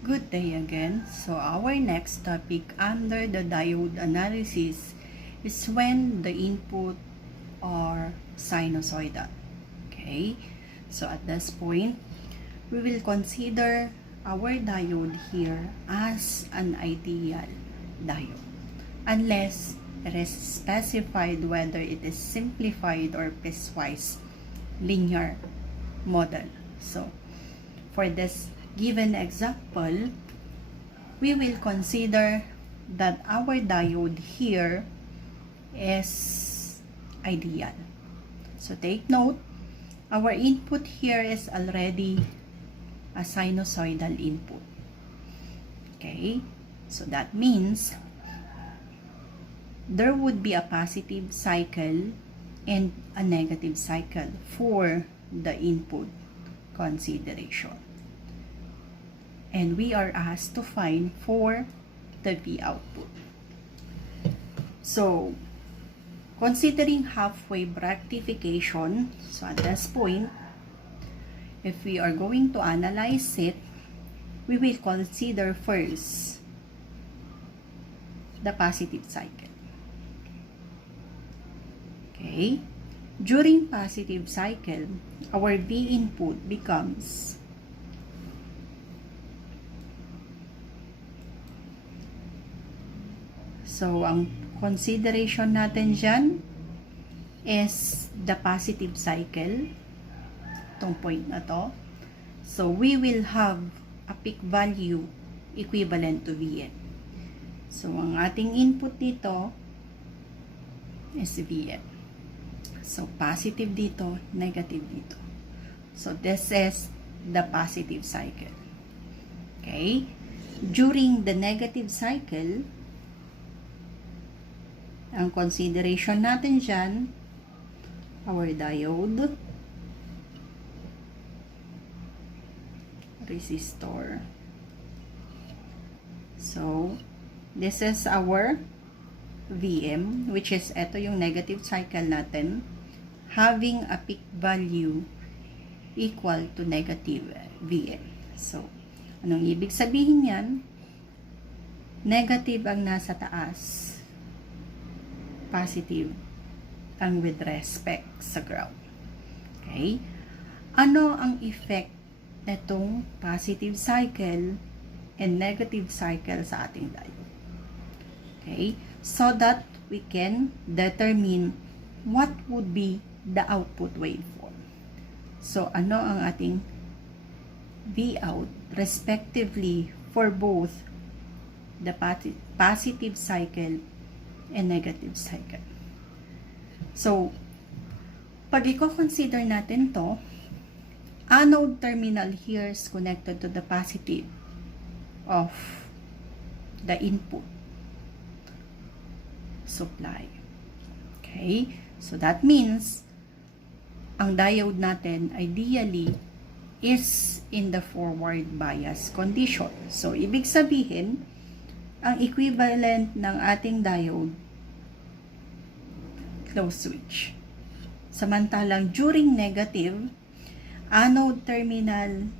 Good day again. So our next topic under the diode analysis is when the input are sinusoidal. Okay, so at this point, we will consider our diode here as an ideal diode, unless it is specified whether it is simplified or piecewise linear model. So for this given example, we will consider that our diode here is ideal. So take note, our input here is already a sinusoidal input. Okay, so that means there would be a positive cycle and a negative cycle for the input consideration. And we are asked to find for the V output. So, considering half-wave rectification, so at this point, if we are going to analyze it, we will consider first the positive cycle. Okay? During positive cycle, our V input becomes so, ang consideration natin dyan is the positive cycle. Itong point na to. So, we will have a peak value equivalent to Vn. So, ang ating input dito is Vn. So, positive dito, negative dito. So, this is the positive cycle. Okay? During the negative cycle, ang consideration natin dyan, our diode, resistor. So, this is our Vm, which is ito yung negative cycle natin, having a peak value equal to negative Vm. So, anong ibig sabihin yan? Negative ang nasa taas, positive ang with respect sa ground. Okay? Ano ang effect nitong positive cycle and negative cycle sa ating diode? Okay? So that we can determine what would be the output waveform. So, ano ang ating Vout respectively for both the positive cycle and negative cycle. So, pag i-consider natin to, anode terminal here is connected to the positive of the input supply. Okay? So, that means, ang diode natin ideally is in the forward bias condition. So, ibig sabihin, ang equivalent ng ating diode, close switch. Samantalang during negative, anode terminal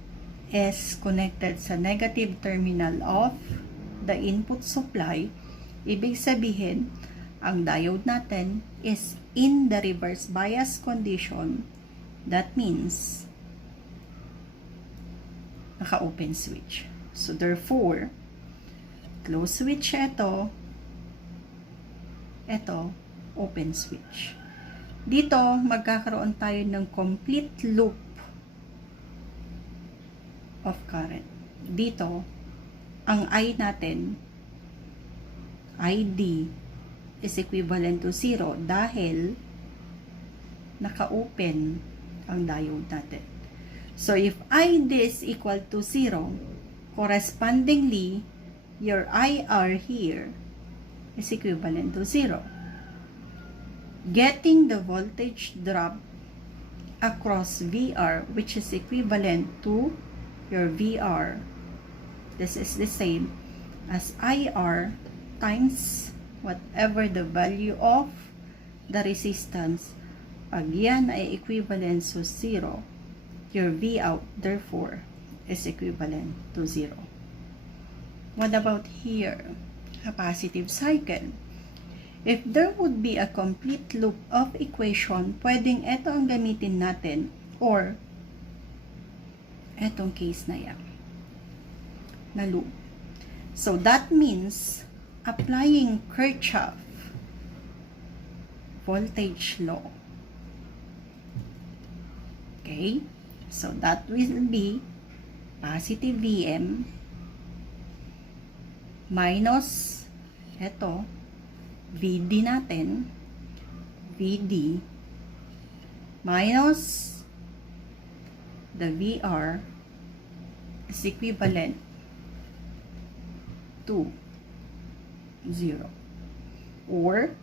is connected sa negative terminal of the input supply. Ibig sabihin, ang diode natin is in the reverse bias condition. That means, naka-open switch. So, therefore, close switch ito, open switch. Dito, magkakaroon tayo ng complete loop of current. Dito, ang I natin, ID, is equivalent to 0 dahil naka-open ang diode natin. So, if ID is equal to 0, correspondingly, your IR here is equivalent to 0. Getting the voltage drop across VR, which is equivalent to your VR, this is the same as IR times whatever the value of the resistance. Pag yan ay equivalent to 0, your Vout therefore is equivalent to 0. What about here? A positive cycle. If there would be a complete loop of equation, pwedeng ito ang gamitin natin or etong case na yan na loop. So that means applying Kirchhoff voltage law. Okay? So that will be positive Vm minus ito Vd natin, Vd minus the Vr is equivalent to 0. Or,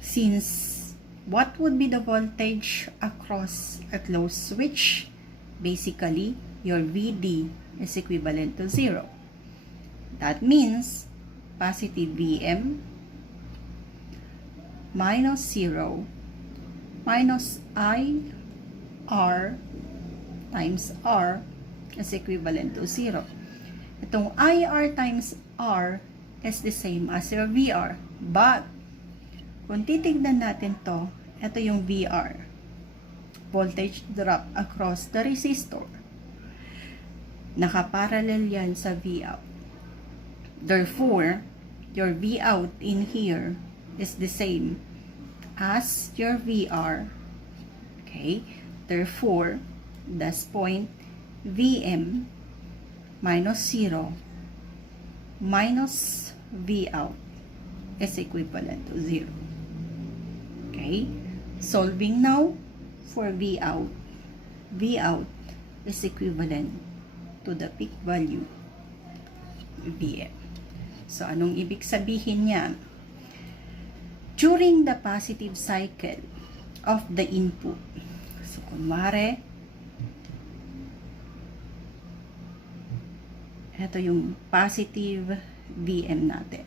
since what would be the voltage across a closed switch? Basically, your Vd is equivalent to 0. That means positive Vm minus 0 minus IR times R is equivalent to 0. Itong IR times R is the same as your VR. But, kung titignan natin to, ito yung VR. Voltage drop across the resistor. Nakaparallel yan sa Vout. Therefore, your Vout in here is the same as your VR. Okay? Therefore, this point, Vm minus 0 minus Vout is equivalent to 0. Okay? Solving now for Vout. Vout is equivalent to the peak value Vm. So, anong ibig sabihin niya? During the positive cycle of the input. So, kunwari, ito yung positive Vm natin.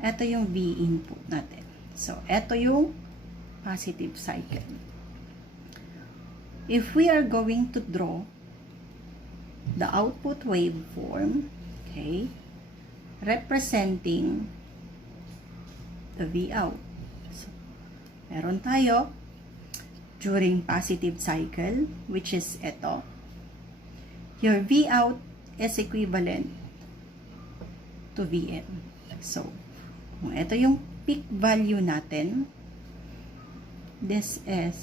Ito yung V input natin. So, ito yung positive cycle. If we are going to draw the output waveform, okay, representing the Vout. So, meron tayo during positive cycle, which is ito. Your Vout is equivalent to Vm. So, kung ito yung peak value natin, this is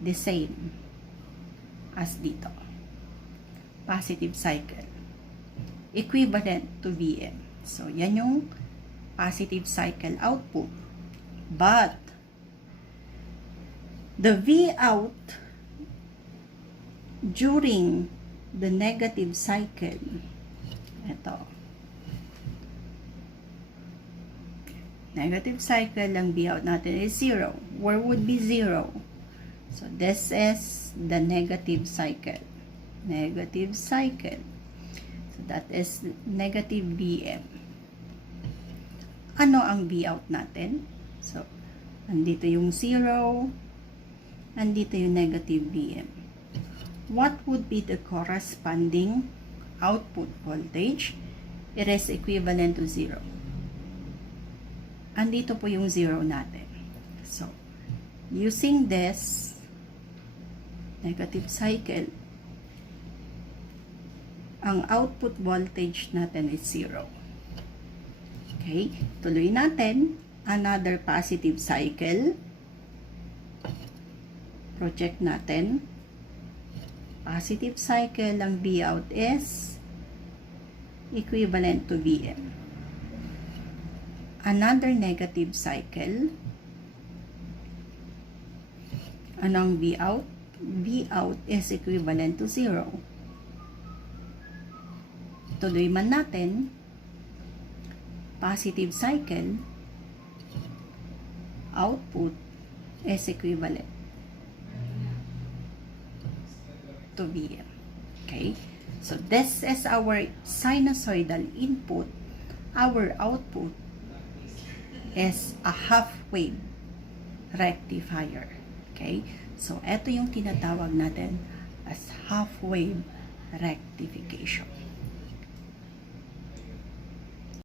the same as dito. Positive cycle. Equivalent to Vm. So, yan yung positive cycle output. But, the Vout during the negative cycle, ito. Negative cycle, ang Vout natin is 0. Where would be 0? So, this is the negative cycle. Negative cycle. So, that is negative Vm. Ano ang Vout natin? So, andito yung 0, andito yung negative Vm. What would be the corresponding output voltage? It is equivalent to 0. Andito po yung 0 natin. So, using this negative cycle, ang output voltage natin is 0. Okay, tuloy natin another positive cycle. Project natin. Positive cycle, ang Vout is equivalent to Vm. Another negative cycle. Anong Vout? Vout is equivalent to 0. Tuloy man natin. Positive cycle, output is equivalent to Vm. Okay? So, this is our sinusoidal input. Our output is a half-wave rectifier. Okay? So, ito yung tinatawag natin as half-wave rectification.